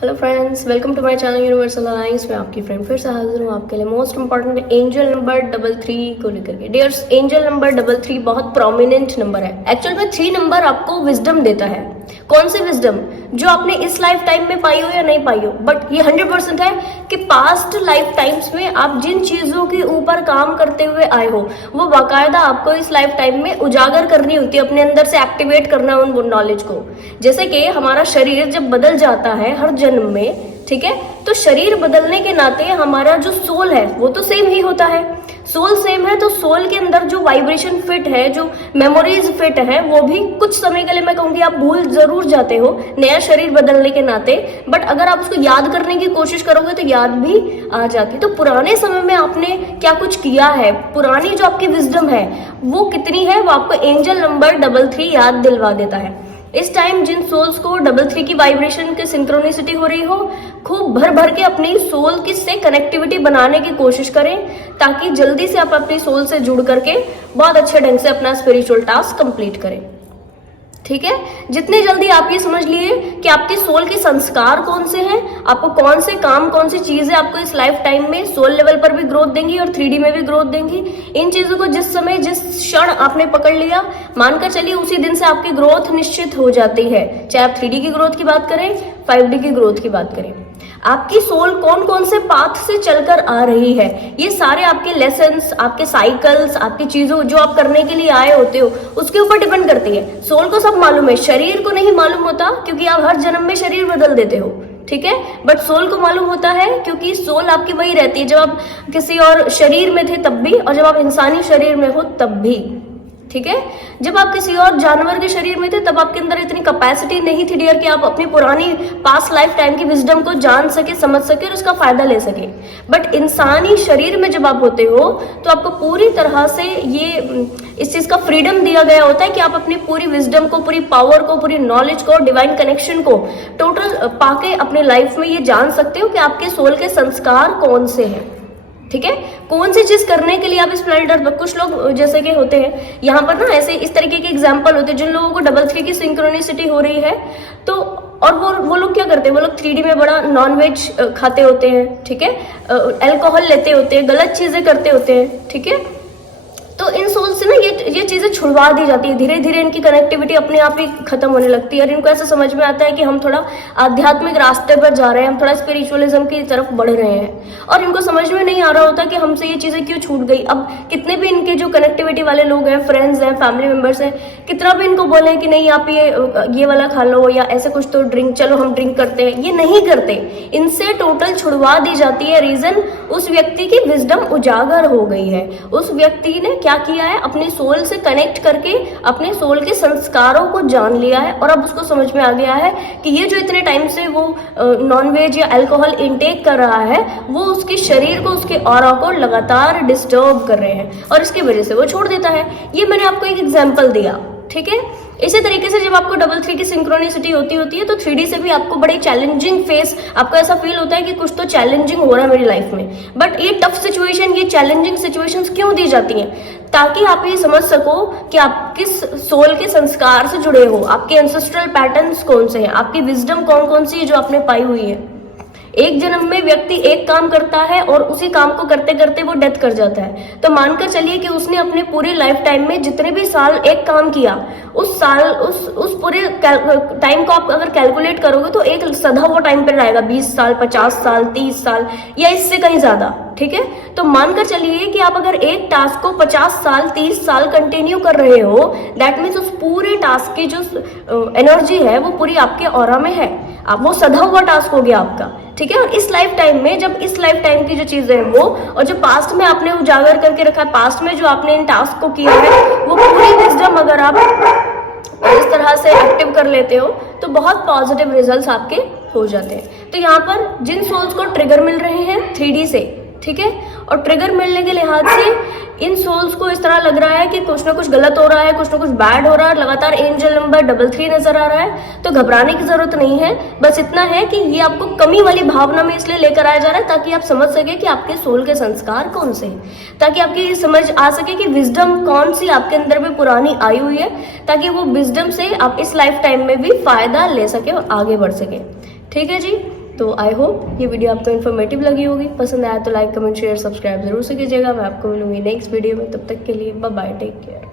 Hello friends, welcome to my channel Universal Alliance में आपकी friend फिर से हाजिर हूँ आपके लिए मोस्ट इंपॉर्टेंट एंजल नंबर 33 को लेकर के। डियर्स, एंजल नंबर 33 बहुत प्रोमिनेंट नंबर है। एक्चुअल में 3 नंबर आपको विजडम देता है। कौन सी विजडम? जो आपने इस लाइफ टाइम में पाई हो या नहीं पाई हो, बट ये 100% है कि पास्ट लाइफ टाइम्स में आप जिन चीजों के ऊपर काम करते हुए आए हो वो बाकायदा आपको इस लाइफ टाइम में उजागर करनी होती है, अपने अंदर से एक्टिवेट करना उन नॉलेज को। जैसे कि हमारा शरीर जब बदल जाता है हर जन्म में, ठीक है, तो शरीर बदलने के नाते हमारा जो सोल है वो तो सेम ही होता है। सोल सेम है तो सोल के अंदर जो वाइब्रेशन फिट है, जो मेमोरीज फिट है, वो भी कुछ समय के लिए मैं कहूंगी आप भूल जरूर जाते हो नया शरीर बदलने के नाते, बट अगर आप उसको याद करने की कोशिश करोगे तो याद भी आ जाती। तो पुराने समय में आपने क्या कुछ किया है, पुरानी जो आपकी विजडम है वो कितनी है, वो आपको एंजल नंबर 33 याद दिलवा देता है। इस टाइम जिन सोल्स को 33 की वाइब्रेशन की सिंक्रोनिसिटी हो रही हो, खूब भर भर के अपनी सोल की से कनेक्टिविटी बनाने की कोशिश करें, ताकि जल्दी से आप अपनी सोल से जुड़ करके बहुत अच्छे ढंग से अपना स्पिरिचुअल टास्क कंप्लीट करें। ठीक है, जितने जल्दी आप ये समझ लिए कि आपके सोल के संस्कार कौन से हैं, आपको कौन से काम, कौन सी चीजें आपको इस लाइफ टाइम में सोल लेवल पर भी ग्रोथ देंगी और 3D में भी ग्रोथ देंगी, इन चीजों को जिस समय जिस क्षण आपने पकड़ लिया, मानकर चलिए उसी दिन से आपकी ग्रोथ निश्चित हो जाती है। चाहे आप 3D की ग्रोथ की बात करें, 5D की ग्रोथ की बात करें। आपकी सोल कौन कौन से पाथ से चलकर आ रही है, ये सारे आपके लेसन्स, आपके साइकिल्स, आपकी चीजों जो आप करने के लिए आए होते हो उसके ऊपर डिपेंड करती है। सोल को सब मालूम है, शरीर को नहीं मालूम होता, क्योंकि आप हर जन्म में शरीर बदल देते हो, ठीक है, बट सोल को मालूम होता है, क्योंकि सोल आपकी वही रहती है जब आप किसी और शरीर में थे तब भी, और जब आप इंसानी शरीर में हो तब भी। ठीक है, जब आप किसी और जानवर के शरीर में थे तब आपके अंदर इतनी कैपेसिटी नहीं थी डियर कि आप अपनी पुरानी पास्ट लाइफ टाइम की विजडम को जान सके, समझ सके और उसका फायदा ले सके। बट इंसानी शरीर में जब आप होते हो तो आपको पूरी तरह से ये इस चीज का फ्रीडम दिया गया होता है कि आप अपनी पूरी विजडम को, पूरी पावर को, पूरी नॉलेज को, डिवाइन कनेक्शन को टोटल पाके अपने लाइफ में ये जान सकते हो कि आपके सोल के संस्कार कौन से हैं। ठीक है, कौन सी चीज करने के लिए आप इस प्लेनेट अर्थ पर, कुछ लोग जैसे कि होते हैं यहाँ पर ना, ऐसे इस तरीके के एग्जाम्पल होते हैं जिन लोगों को 33 की सिंक्रोनिसिटी हो रही है, तो और वो लोग क्या करते हैं, वो लोग 3D में बड़ा नॉनवेज खाते होते हैं, ठीक है, अल्कोहल लेते होते हैं, गलत चीजें करते होते हैं, ठीक है। तो इन सोल से ना ये चीजें छुड़वा दी जाती है, धीरे धीरे इनकी कनेक्टिविटी अपने आप ही खत्म होने लगती है और इनको ऐसा समझ में आता है कि हम थोड़ा आध्यात्मिक रास्ते पर जा रहे हैं, हम थोड़ा स्पिरिचुअलिज्म की तरफ बढ़ रहे हैं, और इनको समझ में नहीं आ रहा होता कि हमसे ये चीजें क्यों छूट गई। अब कितने भी इनके जो कनेक्टिविटी वाले लोग हैं, फ्रेंड्स हैं, फैमिली मेंबर्स हैं, कितना भी इनको बोले कि नहीं आप ये वाला खा लो या ऐसे कुछ, तो ड्रिंक, चलो हम ड्रिंक करते हैं, ये नहीं करते, इनसे टोटल छुड़वा दी जाती है। रीजन, उस व्यक्ति की विजडम उजागर हो गई है, उस व्यक्ति ने क्या किया है, अपने सोल से कनेक्ट करके अपने सोल के संस्कारों को जान लिया है, और अब उसको समझ में आ गया है कि ये जो इतने टाइम से वो नॉनवेज या अल्कोहल इंटेक कर रहा है वो उसके शरीर को, उसके ऑरा को लगातार डिस्टर्ब कर रहे हैं, और इसकी वजह से वो छोड़ देता है। ये मैंने आपको एक एग्जाम्पल दिया, ठीक है। इसी तरीके से जब आपको 33 की सिंक्रोनिसिटी होती है तो 3D से भी आपको बड़ी चैलेंजिंग फेस, आपको ऐसा फील होता है कि कुछ तो चैलेंजिंग हो रहा है मेरी लाइफ में। बट ये टफ सिचुएशन, ये चैलेंजिंग सिचुएशंस क्यों दी जाती हैं? ताकि आप ये समझ सको कि आप किस सोल के संस्कार से जुड़े हो, आपके एंसेस्ट्रल पैटर्न्स कौन से हैं, आपकी विजडम कौन कौन सी है जो आपने पाई हुई है। एक जन्म में व्यक्ति एक काम करता है और उसी काम को करते करते वो डेथ कर जाता है, तो मानकर चलिए कि उसने अपने पूरे लाइफ टाइम में जितने भी साल एक काम किया, उस साल उस पूरे टाइम को आप अगर कैलकुलेट करोगे तो एक सदा वो टाइम पर रहेगा, 20 साल, 50 साल, 30 साल या इससे कहीं ज्यादा, ठीक है। तो मानकर चलिए कि आप अगर एक टास्क को 50 साल, 30 साल कंटिन्यू कर रहे हो, दैट मीन्स उस पूरे टास्क की जो एनर्जी है वो पूरी आपके ऑरा में है, आप वो सदा हुआ टास्क हो गया आपका, ठीक है। और इस लाइफ टाइम में, जब इस लाइफ टाइम की जो चीजें हैं वो, और जो पास्ट में आपने उजागर करके रखा है, पास्ट में जो आपने इन टास्क को किया है, वो पूरी विजडम अगर आप इस तरह से एक्टिव कर लेते हो तो बहुत पॉजिटिव रिजल्ट्स आपके हो जाते हैं। तो यहाँ पर जिन सोल्स को ट्रिगर मिल रहे हैं 3D से, ठीक है, और ट्रिगर मिलने के लिहाज से इन सोल्स को इस तरह लग रहा है कि कुछ ना कुछ गलत हो रहा है, कुछ ना कुछ बैड हो रहा है, लगातार एंजल नंबर 33 नजर आ रहा है, तो घबराने की जरूरत नहीं है। बस इतना है कि ये आपको कमी वाली भावना में इसलिए लेकर आया जा रहा है ताकि आप समझ सके कि आपके सोल के संस्कार कौन से हैं, ताकि आपकी समझ आ सके कि विजडम कौन सी आपके अंदर में पुरानी आई हुई है, ताकि वो विजडम से आप इस लाइफ टाइम में भी फायदा ले सके और आगे बढ़ सके। ठीक है जी, तो आई होप ये वीडियो आपको इन्फॉर्मेटिव लगी होगी, पसंद आया तो लाइक कमेंट शेयर सब्सक्राइब जरूर से कीजिएगा। मैं आपको मिलूंगी नेक्स्ट वीडियो में, तब तक के लिए बाय बाय, टेक केयर।